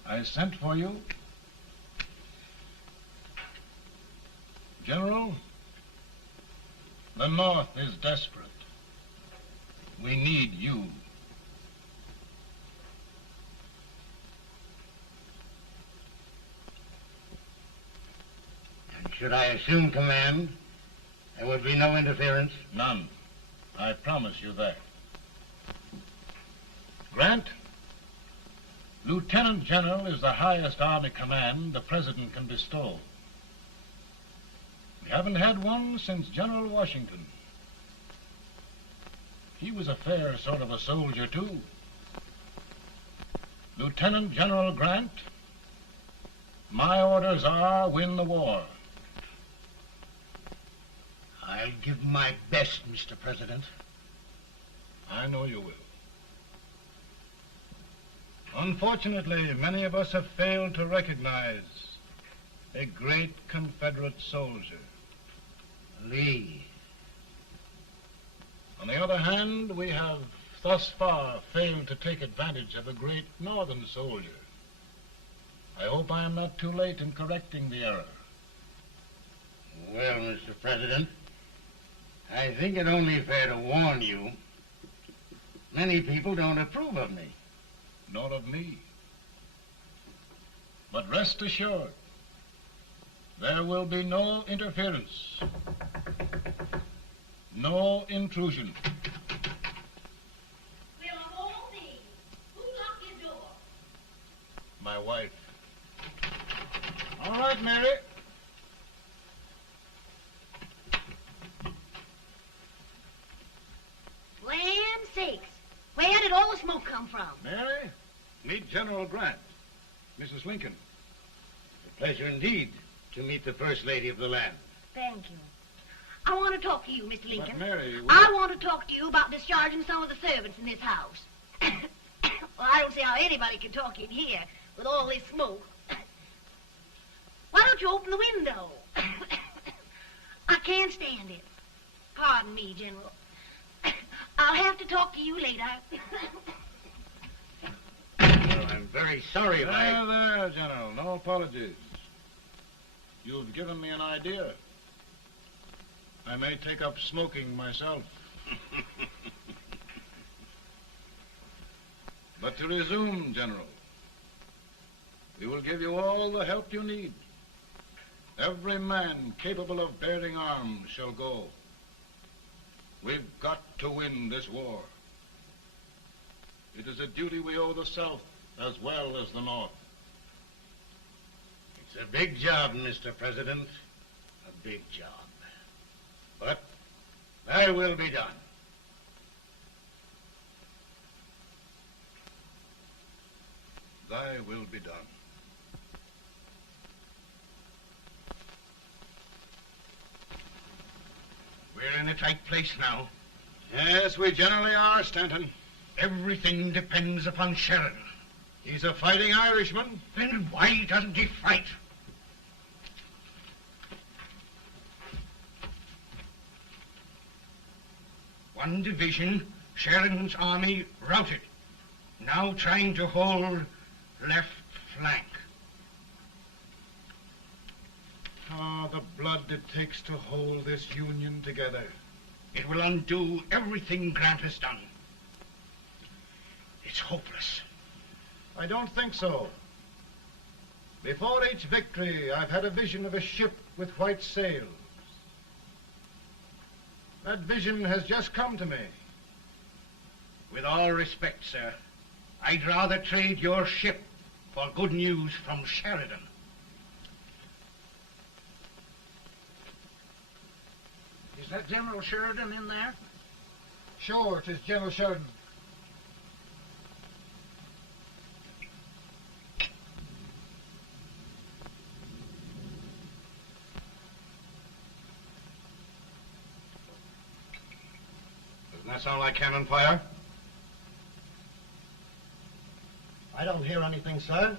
I sent for you. General, the North is desperate. We need you. And should I assume command, there would be no interference? None. I promise you that. Grant, Lieutenant General is the highest army command the President can bestow. We haven't had one since General Washington. He was a fair sort of a soldier, too. Lieutenant General Grant, my orders are win the war. I'll give my best, Mr. President. I know you will. Unfortunately, many of us have failed to recognize a great Confederate soldier, Lee. On the other hand, we have thus far failed to take advantage of a great Northern soldier. I hope I am not too late in correcting the error. Well, Mr. President, I think it only fair to warn you. Many people don't approve of me. Nor of me. But rest assured, there will be no interference, no intrusion. Well, of all things, who locked your door? My wife. All right, Mary. Land sakes. Where did all the smoke come from? Mary, meet General Grant, Mrs. Lincoln. It's a pleasure indeed to meet the First Lady of the land. Thank you. I want to talk to you, Mr. Lincoln. But Mary, I want to talk to you about discharging some of the servants in this house. Well, I don't see how anybody can talk in here with all this smoke. Why don't you open the window? I can't stand it. Pardon me, General. I'll have to talk to you later. Well, I'm very sorry if I... There, General. No apologies. You've given me an idea. I may take up smoking myself. But to resume, General, we will give you all the help you need. Every man capable of bearing arms shall go. We've got to win this war. It is a duty we owe the South as well as the North. It's a big job, Mr. President. A big job. But thy will be done. Thy will be done. We're in a tight place now. Yes, we generally are, Stanton. Everything depends upon Sheridan. He's a fighting Irishman. Then why doesn't he fight? One division, Sheridan's army, routed. Now trying to hold left flank. Ah, the blood it takes to hold this Union together. It will undo everything Grant has done. It's hopeless. I don't think so. Before each victory, I've had a vision of a ship with white sails. That vision has just come to me. With all respect, sir, I'd rather trade your ship for good news from Sheridan. Is that General Sheridan in there? Sure, it is General Sheridan. Doesn't that sound like cannon fire? I don't hear anything, sir.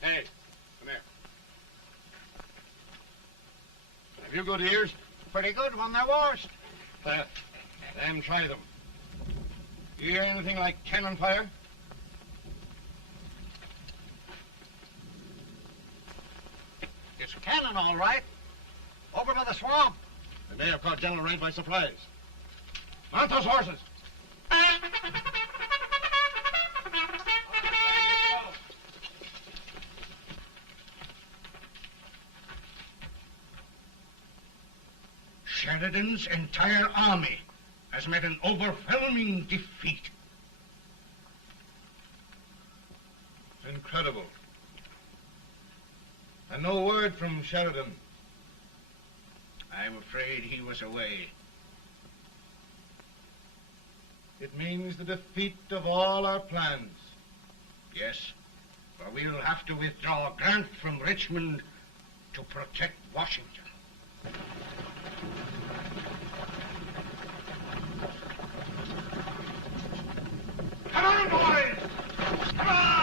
Hey, come here. Have you good ears? Pretty good when they're washed. Then try them. You hear anything like cannon fire? It's cannon, all right. Over by the swamp. They may have caught General Wright by surprise. Mount those horses. Sheridan's entire army has met an overwhelming defeat. Incredible. And no word from Sheridan. I'm afraid he was away. It means the defeat of all our plans. Yes, for we'll have to withdraw Grant from Richmond to protect Washington. Come on, boys! Come on!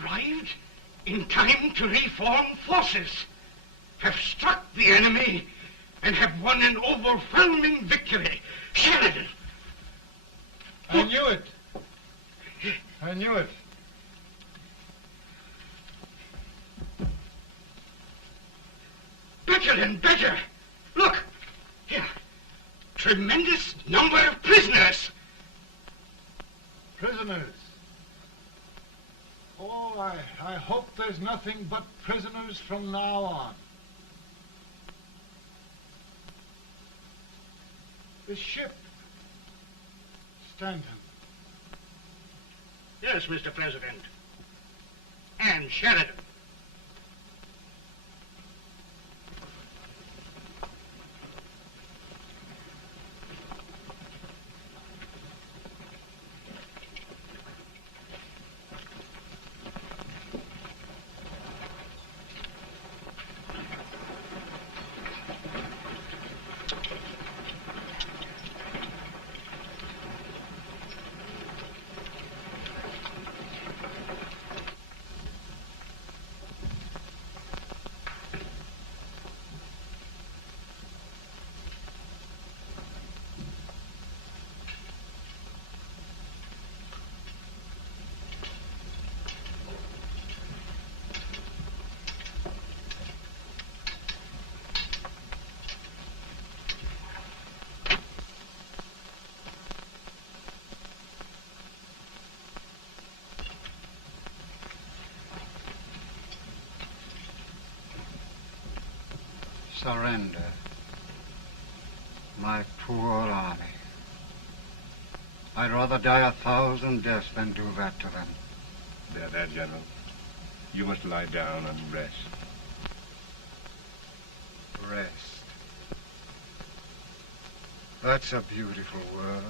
arrived in time to reform forces, have struck the enemy, and have won an overwhelming victory. Sheridan! I knew it. I knew it. Better and better. Look, here. Tremendous number of prisoners. Prisoners. Oh, I hope there's nothing but prisoners from now on. The ship. Stanton. Yes, Mr. President. And Sheridan. Surrender. My poor army. I'd rather die 1,000 deaths than do that to them. There, General. You must lie down and rest. Rest. That's a beautiful word.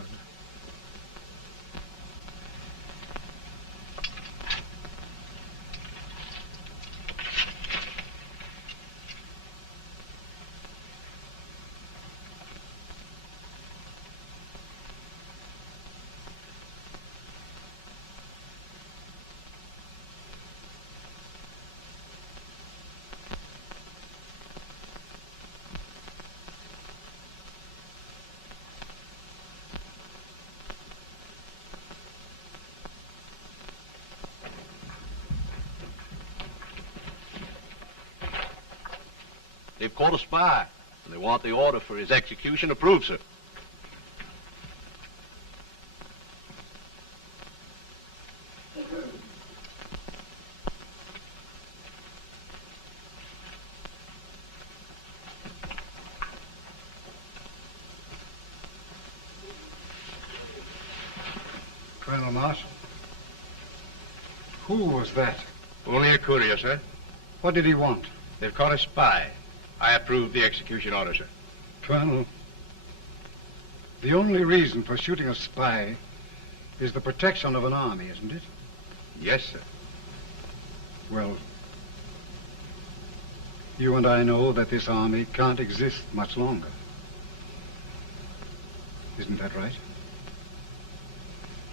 They've caught a spy, and they want the order for his execution approved, sir. Colonel Marshall, who was that? Only a courier, sir. What did he want? They've caught a spy. I approve the execution order, sir. Colonel, the only reason for shooting a spy is the protection of an army, isn't it? Yes, sir. Well, you and I know that this army can't exist much longer. Isn't that right?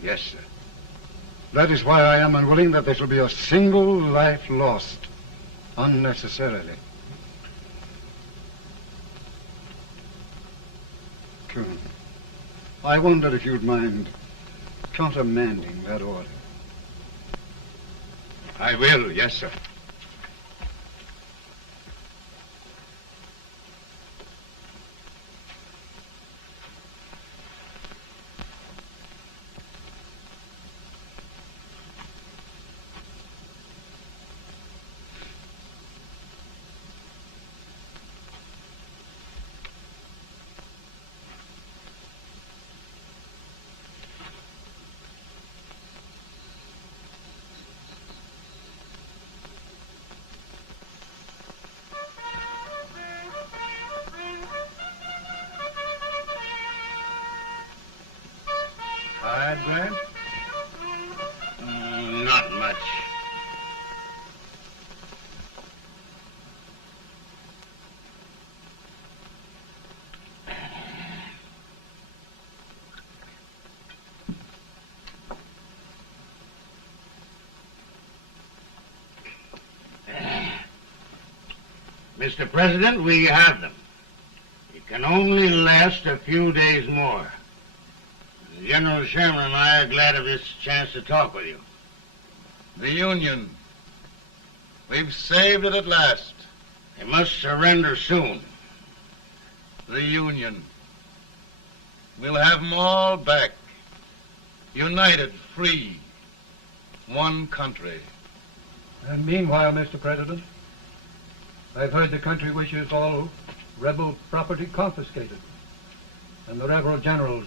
Yes, sir. That is why I am unwilling that there shall be a single life lost unnecessarily. Colonel, I wonder if you'd mind countermanding that order. I will, yes, sir. Grant? Not much. Mr. President, we have them. It can only last a few days more. General Sherman and I are glad of this chance to talk with you. The Union. We've saved it at last. They must surrender soon. The Union. We'll have them all back. United, free. One country. And meanwhile, Mr. President, I've heard the country wishes all rebel property confiscated, and the rebel generals,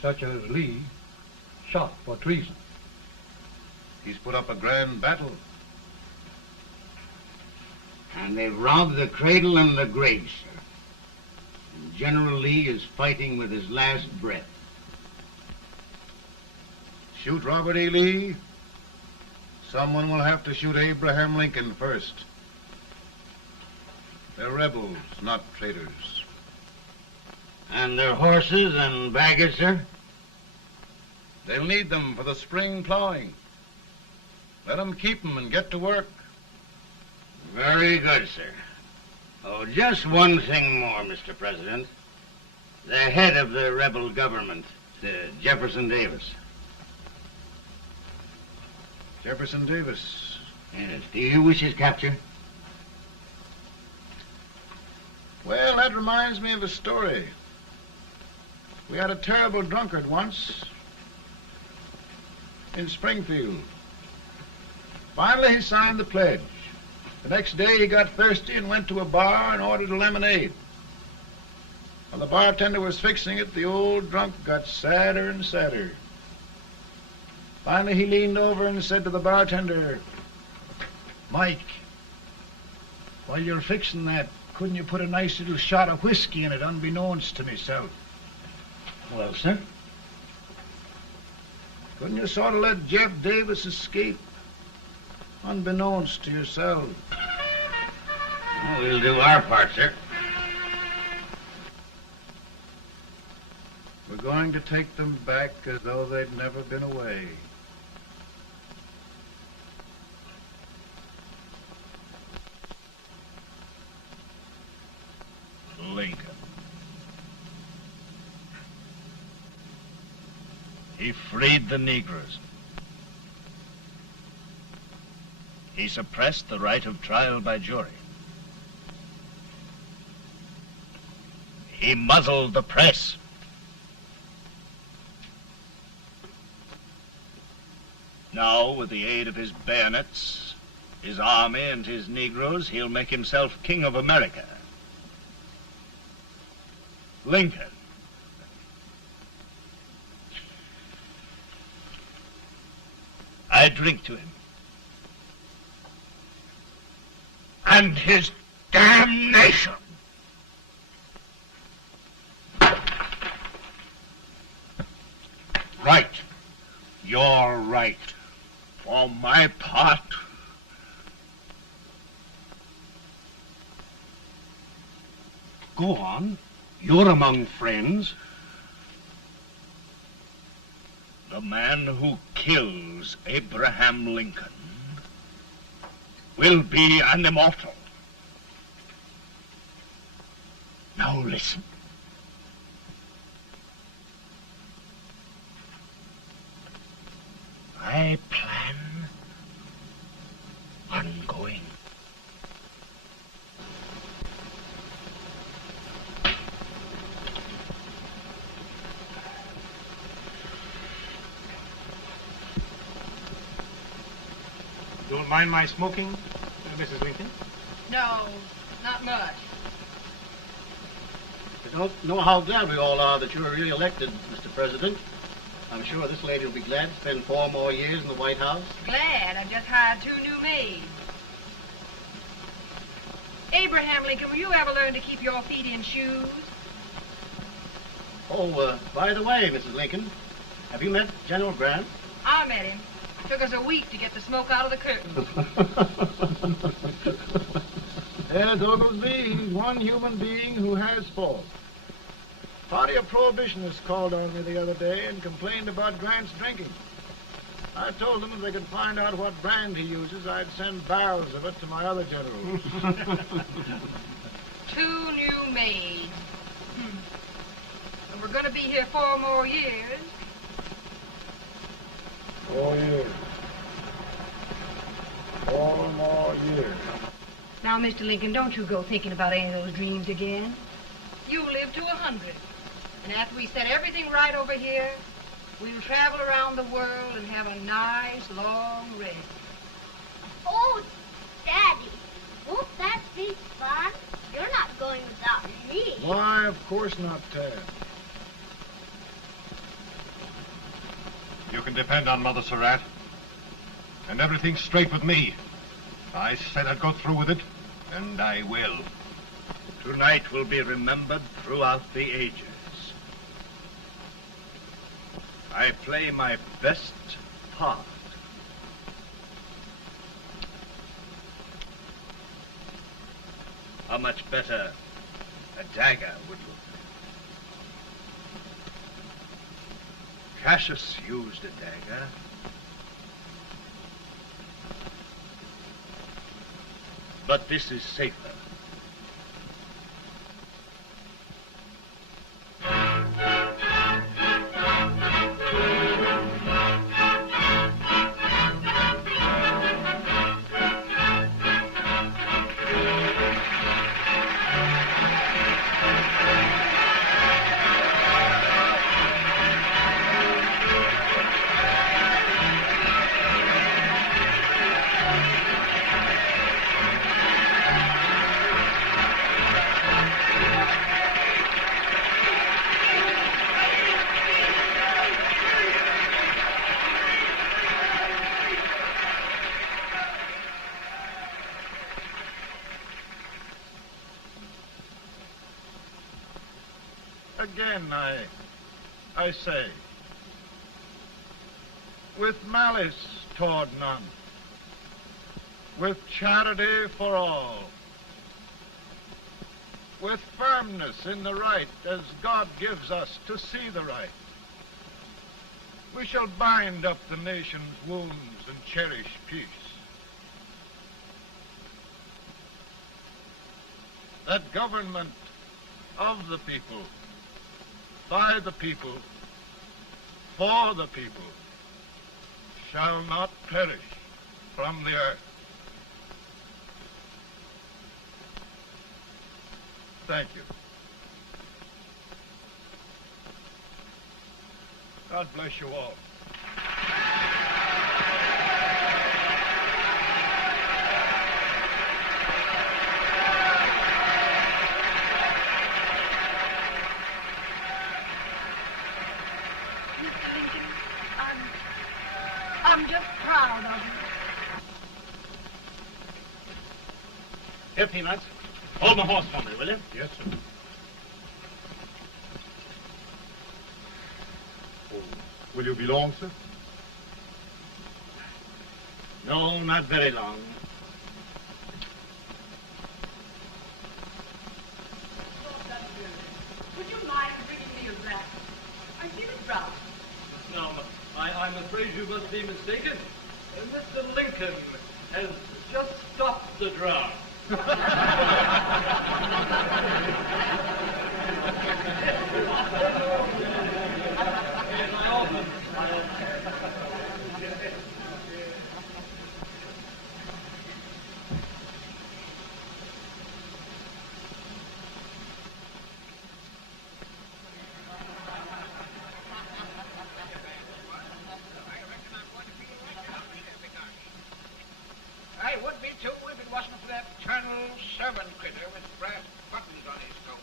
such as Lee, shot for treason. He's put up a grand battle. And they've robbed the cradle and the grave, sir. And General Lee is fighting with his last breath. Shoot Robert E. Lee? Someone will have to shoot Abraham Lincoln first. They're rebels, not traitors. And their horses and baggage, sir? They'll need them for the spring plowing. Let them keep them and get to work. Very good, sir. Oh, just one thing more, Mr. President. The head of the rebel government, Jefferson Davis. Jefferson Davis. Yes. Do you wish his capture? Well, that reminds me of a story. We had a terrible drunkard once in Springfield. Finally, he signed the pledge. The next day, he got thirsty and went to a bar and ordered a lemonade. While the bartender was fixing it, the old drunk got sadder and sadder. Finally, he leaned over and said to the bartender, "Mike, while you're fixing that, couldn't you put a nice little shot of whiskey in it, unbeknownst to myself?" Well, sir? Couldn't you sort of let Jeff Davis escape, unbeknownst to yourself? Well, we'll do our part, sir. We're going to take them back as though they'd never been away. Lincoln. He freed the Negroes. He suppressed the right of trial by jury. He muzzled the press. Now, with the aid of his bayonets, his army, and his Negroes, he'll make himself king of America. Lincoln. I drink to him. And his damnation. Right. You're right. For my part, Go on. You're among friends. the man who kills Abraham Lincoln will be an immortal. Now listen. I plan on going. Don't mind my smoking, Mrs. Lincoln? No, not much. I don't know how glad we all are that you were re-elected, Mr. President. I'm sure this lady will be glad to spend 4 more years in the White House. Glad. I've just hired 2 new maids. Abraham Lincoln, will you ever learn to keep your feet in shoes? Oh, by the way, Mrs. Lincoln, have you met General Grant? I met him. Took us a week to get the smoke out of the curtain. Yes, Oglesby, he's one human being who has faults. Party of Prohibitionists called on me the other day and complained about Grant's drinking. I told them if they could find out what brand he uses, I'd send barrels of it to my other generals. 2 new maids. And we're going to be here 4 more years. 4 years. 4 more years. Now, Mr. Lincoln, don't you go thinking about any of those dreams again. You live to 100. And after we set everything right over here, we'll travel around the world and have a nice, long rest. Oh, Daddy, won't that be fun? You're not going without me. Why, of course not, Tad. You can depend on Mother Surratt. And everything's straight with me. I said I'd go through with it, and I will. Tonight will be remembered throughout the ages. I play my best part. How much better a dagger would look. Cassius used a dagger. But this is safer. Again, I say, with malice toward none, with charity for all, with firmness in the right as God gives us to see the right, we shall bind up the nation's wounds and cherish peace. That government of the people, by the people, for the people, shall not perish from the earth. Thank you. God bless you all. I'm just proud of you. Here, Peanuts. Hold my horse for me, will you? Yes, sir. Oh, will you be long, sir? No, not very long. Would you mind bringing me a wrap? I feel it rough. No, I'm afraid you must be mistaken. Mr. Lincoln has just stopped the draft. I would be too if it wasn't for that Colonel servant critter with brass buttons on his coat.